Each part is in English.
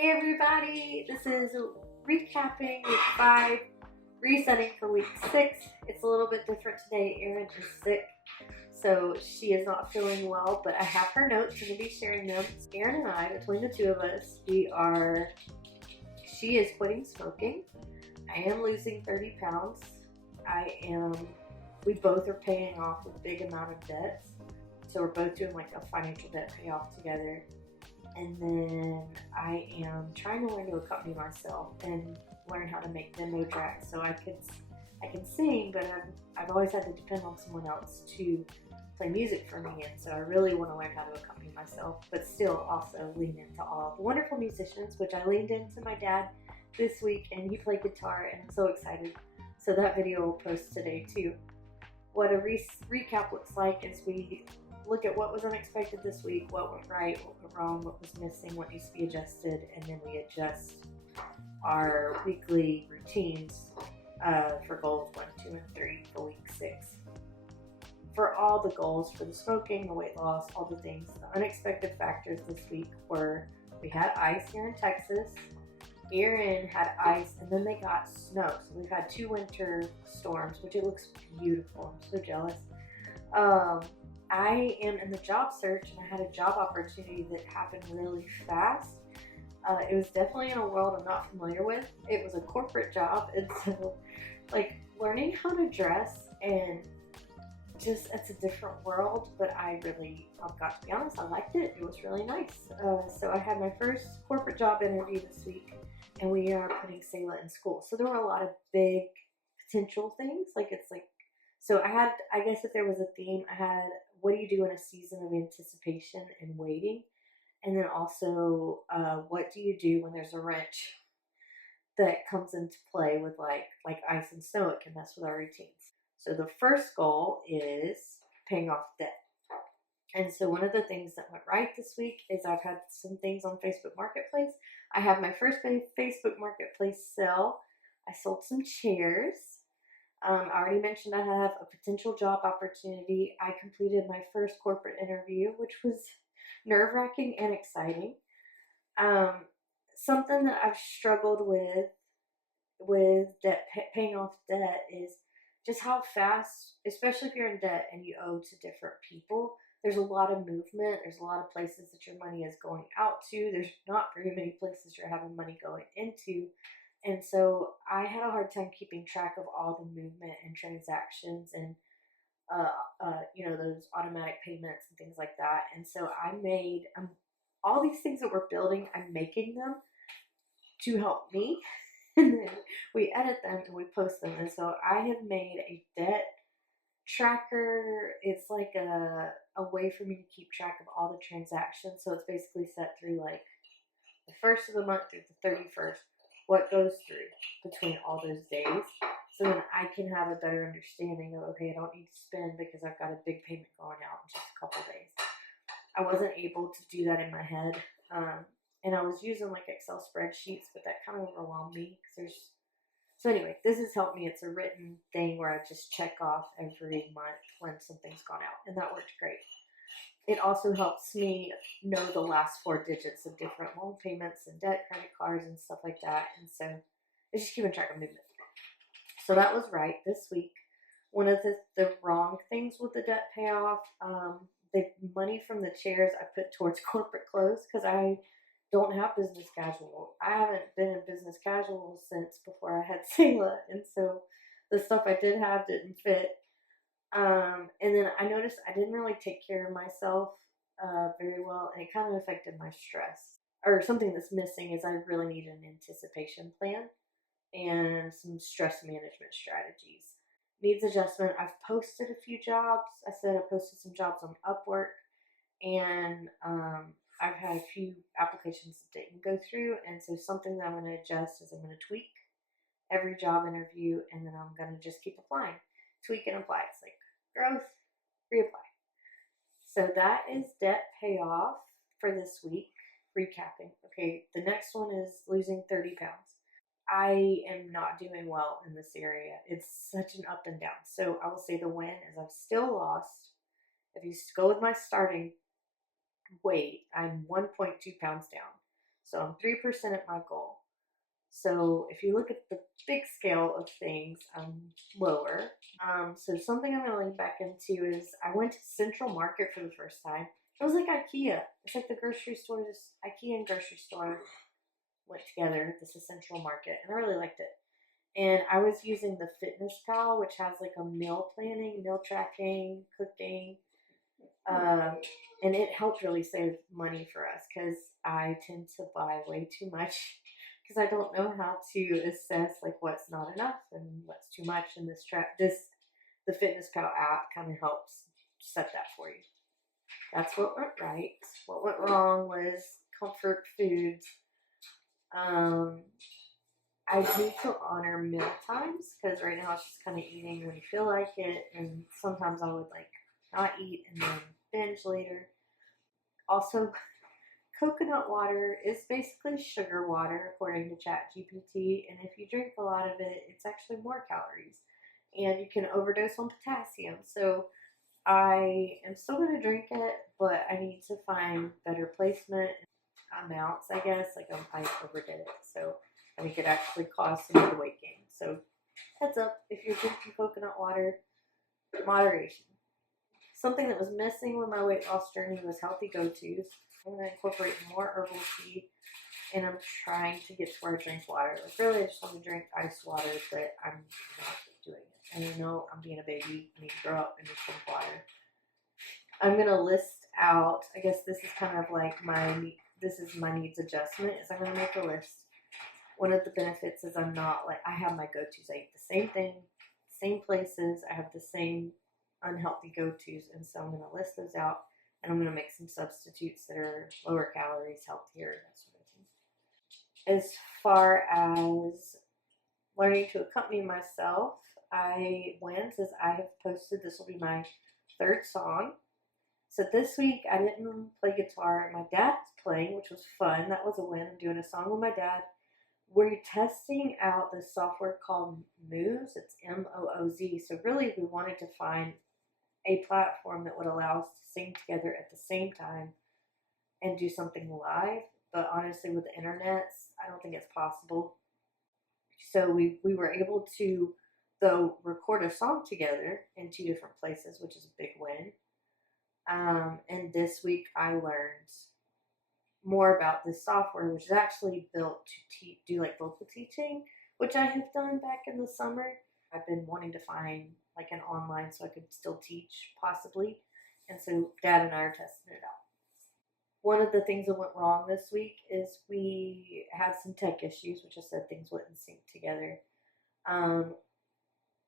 Hey everybody, this is recapping week 5, resetting for week 6. It's a little bit different today. Erin is sick, so she is not feeling well, but I have her notes. I'm going to be sharing them. Erin and I, between the two of us, she is quitting smoking. I am losing 30 pounds. We both are paying off a big amount of debts. So we're both doing like a financial debt payoff together. And then I am trying to learn to accompany myself and learn how to make demo tracks so I can sing, but I've always had to depend on someone else to play music for me, and so I really want to learn how to accompany myself, but still also lean into all the wonderful musicians, which I leaned into my dad this week, and he played guitar, and I'm so excited. So that video will post today too. What a recap looks like is we look at what was unexpected this week, what went right, what went wrong, what was missing, what needs to be adjusted, and then we adjust our weekly routines for goals 1, 2, and 3 for week 6. For all the goals, for the smoking, the weight loss, all the things, the unexpected factors this week were we had ice here in Texas. Erin had ice, and then they got snow. So we've had 2 winter storms, which it looks beautiful. I'm so jealous. I am in the job search, and I had a job opportunity that happened really fast. It was definitely in a world I'm not familiar with. It was a corporate job, and so like learning how to dress and just it's a different world, but I've got to be honest, I liked it. It was really nice. So I had my first corporate job interview this week, and we are putting Selah in school. So there were a lot of big potential things. So I guess if there was a theme, I had what do you do in a season of anticipation and waiting? And then also, what do you do when there's a wrench that comes into play with like ice and snow? It can mess with our routines. So the first goal is paying off debt. And so one of the things that went right this week is I've had some things on Facebook Marketplace. I have my first Facebook Marketplace sale. I sold some chairs. I already mentioned I have a potential job opportunity. I completed my first corporate interview, which was nerve-wracking and exciting. Something that I've struggled with debt, paying off debt, is just how fast, especially if you're in debt and you owe to different people, there's a lot of movement. There's a lot of places that your money is going out to. There's not very many places you're having money going into. And so I had a hard time keeping track of all the movement and transactions and, those automatic payments and things like that. And so I made all these things that we're building, I'm making them to help me. And then we edit them and we post them. And so I have made a debt tracker. It's like a way for me to keep track of all the transactions. So it's basically set through like the first of the month through the 31st, what goes through between all those days. So then I can have a better understanding of, okay, I don't need to spend because I've got a big payment going out in just a couple days. I wasn't able to do that in my head. And I was using like Excel spreadsheets, but that kind of overwhelmed me so anyway, this has helped me. It's a written thing where I just check off every month when something's gone out, and that worked great. It also helps me know the last 4 digits of different loan payments and debt, credit cards, and stuff like that. And so it's just keeping track of movement. So that was right this week. One of the wrong things with the debt payoff, the money from the chairs I put towards corporate clothes because I don't have business casual. I haven't been in business casual since before I had Selah, and so the stuff I did have didn't fit. And then I noticed I didn't really take care of myself very well, and it kind of affected my stress. Or something that's missing is I really need an anticipation plan and some stress management strategies. Needs adjustment. I've posted a few jobs. I said I posted some jobs on Upwork, and I've had a few applications that didn't go through, and so something that I'm going to adjust is I'm going to tweak every job interview, and then I'm going to just keep applying. Tweak and apply. It's like growth, reapply. So that is debt payoff for this week. Recapping. Okay, the next one is losing 30 pounds. I am not doing well in this area. It's such an up and down. So I will say the win is I've still lost. If you go with my starting weight, I'm 1.2 pounds down. So I'm 3% at my goal. So if you look at the big scale of things, I'm lower. So something I'm going to lean back into is I went to Central Market for the first time. It was like IKEA. It's like the grocery store, this IKEA and grocery store went together. This is Central Market, and I really liked it. And I was using the Fitness Pal, which has like a meal planning, meal tracking, cooking, um, and it helped really save money for us because I tend to buy way too much because I don't know how to assess like what's not enough and what's too much. And the Fitness Pal app kind of helps set that for you. That's what went right. What went wrong was comfort foods. Um, I need to honor meal times because right now it's just kind of eating when you feel like it, and sometimes I would like not eat and then binge later. Also, coconut water is basically sugar water according to ChatGPT, and if you drink a lot of it, it's actually more calories, and you can overdose on potassium. So I am still going to drink it, but I need to find better placement amounts, I guess. Like I overdid it, so I think it actually caused some of the weight gain. So heads up, if you're drinking coconut water, moderation. Something that was missing with my weight loss journey was healthy go-tos. I'm going to incorporate more herbal tea, and I'm trying to get to where I drink water. Like really, I just want to drink iced water, but I'm not doing it. And I know I'm being a baby. I need to grow up and just drink water. I'm going to list out, I guess this is kind of like this is my needs adjustment, is I'm going to make a list. One of the benefits is I have my go-tos. I eat the same thing, same places. I have the same unhealthy go-tos. And so I'm going to list those out, and I'm going to make some substitutes that are lower calories, healthier, that sort of thing. As far as learning to accompany myself, I went, as I have posted, this will be my third song. So this week I didn't play guitar. My dad's playing, which was fun. That was a win. I'm doing a song with my dad. We're testing out this software called Mooz. It's Mooz. So really we wanted to find a platform that would allow us to sing together at the same time and do something live. But honestly, with the internet, I don't think it's possible. So we were able to, though, record a song together in 2 different places, which is a big win. And this week I learned more about this software, which is actually built to do like vocal teaching, which I have done back in the summer. I've been wanting to find like an online so I could still teach possibly. And so Dad and I are testing it out. One of the things that went wrong this week is we had some tech issues, which I said things wouldn't sync together.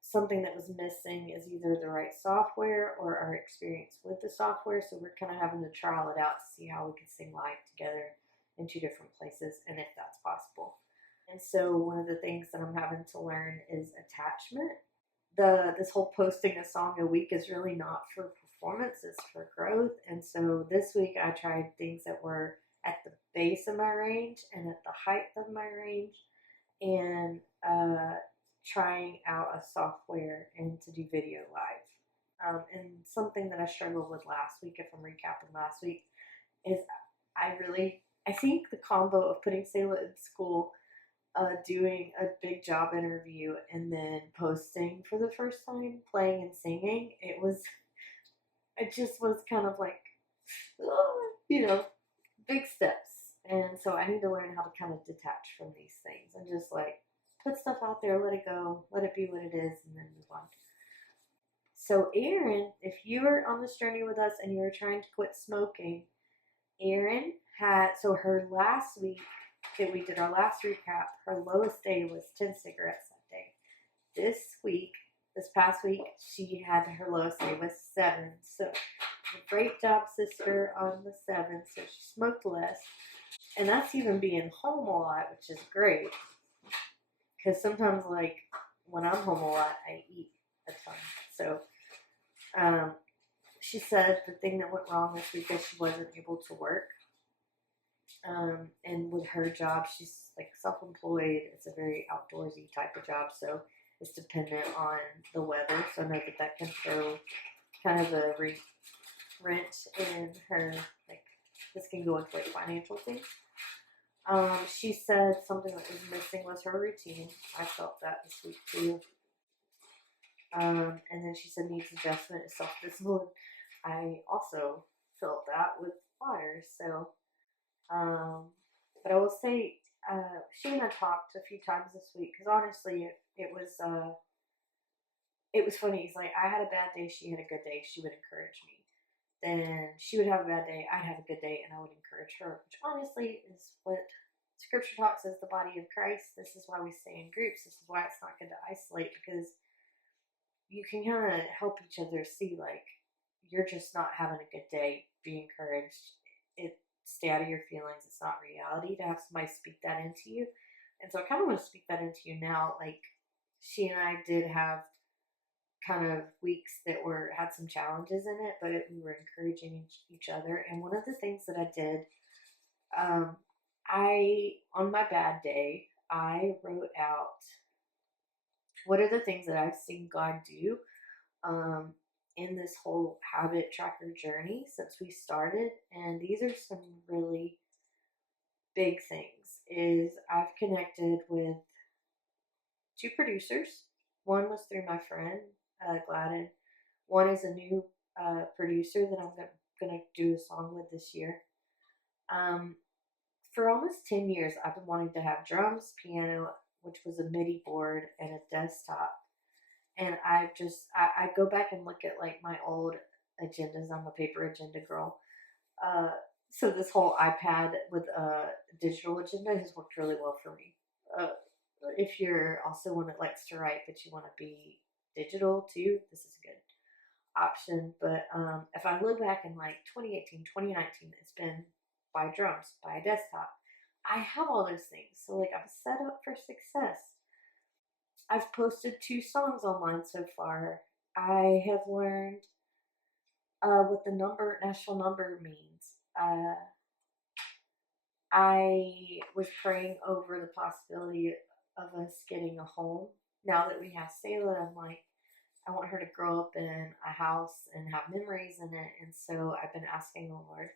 Something that was missing is either the right software or our experience with the software. So we're kind of having to trial it out to see how we can sing live together in 2 different places and if that's possible. And so one of the things that I'm having to learn is attachment. This whole posting a song a week is really not for performance, it's for growth. And so this week I tried things that were at the base of my range and at the height of my range, and trying out a software and to do video live. And something that I struggled with last week, if I'm recapping last week, is I think the combo of putting Sayla in school, doing a big job interview, and then posting for the first time, playing and singing, it just was kind of like, big steps. And so I need to learn how to kind of detach from these things and just like put stuff out there, let it go, let it be what it is, and then move on. So Erin, if you were on this journey with us and you were trying to quit smoking, Erin her last week that we did our last recap, her lowest day was 10 cigarettes that day. This past week, she had her lowest day was 7. So great job, sister, on the 7. So she smoked less. And that's even being home a lot, which is great. Because sometimes, like, when I'm home a lot, I eat a ton. So, she said the thing that went wrong this week is she wasn't able to work. And with her job, she's, like, self-employed. It's a very outdoorsy type of job, so it's dependent on the weather. So I know that can throw kind of a wrench in her, like, this can go into, like, financial things. She said something that was missing was her routine. I felt that this week too. And then she said needs adjustment is self discipline. I also felt that with water. So, but I will say, she and I talked a few times this week because honestly, it was funny. It's like I had a bad day, she had a good day. She would encourage me. Then she would have a bad day, I'd have a good day, and I would encourage her, which honestly is what Scripture talks as the body of Christ. This is why we stay in groups. This is why it's not good to isolate because you can kind of help each other see like you're just not having a good day. Be encouraged. Stay out of your feelings. It's not reality to have somebody speak that into you. And so I kind of want to speak that into you now. Like she and I did have kind of weeks that had some challenges in it, but we were encouraging each other. And one of the things that I did, I on my bad day, I wrote out what are the things that I've seen God do um, in this whole habit tracker journey since we started. And these are some really big things. Is I've connected with two producers. One was through my friend Gladden. One is a new producer that I'm gonna do a song with this year. Um, for almost 10 years, I've been wanting to have drums, piano, which was a MIDI board, and a desktop. And I go back and look at like my old agendas. I'm a paper agenda girl. Uh, so this whole iPad with a digital agenda has worked really well for me. Uh, if you're also one that likes to write but you want to be digital too, this is a good option. But if I look back in like 2018, 2019, it's been buy drums, buy a desktop. I have all those things. So like I'm set up for success. I've posted 2 songs online so far. I have learned what the national number means. I was praying over the possibility of us getting a home. Now that we have Selah, I'm like, I want her to grow up in a house and have memories in it. And so I've been asking the Lord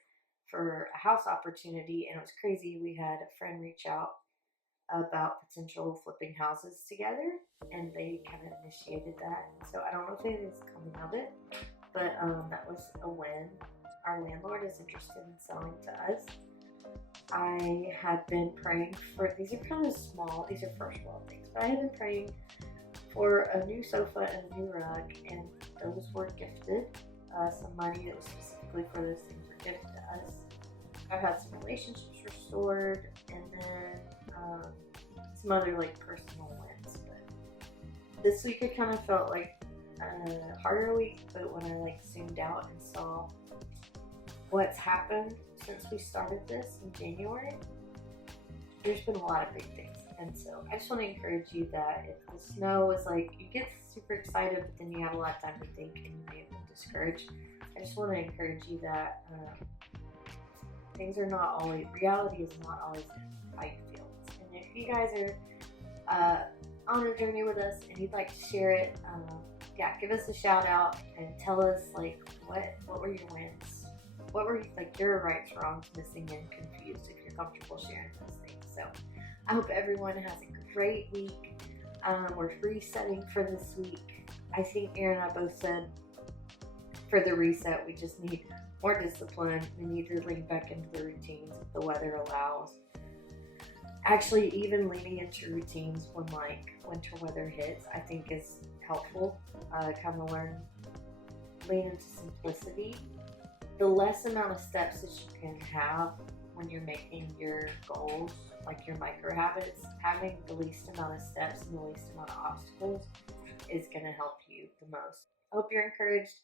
for a house opportunity. And it was crazy. We had a friend reach out about potential flipping houses together, and they kind of initiated that. So I don't know if it is coming of it, but that was a win. Our landlord is interested in selling to us. I had been praying for, these are kind of small, these are first world things, but I had been praying for a new sofa and a new rug, and those were gifted. Some money that was specifically for those things were gifted to us. I've had some relationships restored, and then some other like personal wins. But this week it kind of felt like a harder week, but when I like zoomed out and saw what's happened since we started this in January, there's been a lot of big things. And so I just want to encourage you that if the snow is like, you get super excited, but then you have a lot of time to think and you may have been discouraged. I just want to encourage you that things are not always, reality is not always how you feel. And if you guys are on a journey with us and you'd like to share it, yeah, give us a shout out and tell us like what were your wins? What were like your rights, wrongs, missing, and confused if you're comfortable sharing those things. So I hope everyone has a great week. We're resetting for this week. I think Aaron and I both said for the reset, we just need more discipline. We need to lean back into the routines if the weather allows. Actually, even leaning into routines when like winter weather hits, I think is helpful. Kind of lean into simplicity. The less amount of steps that you can have when you're making your goals, like your micro habits, having the least amount of steps and the least amount of obstacles is going to help you the most. I hope you're encouraged.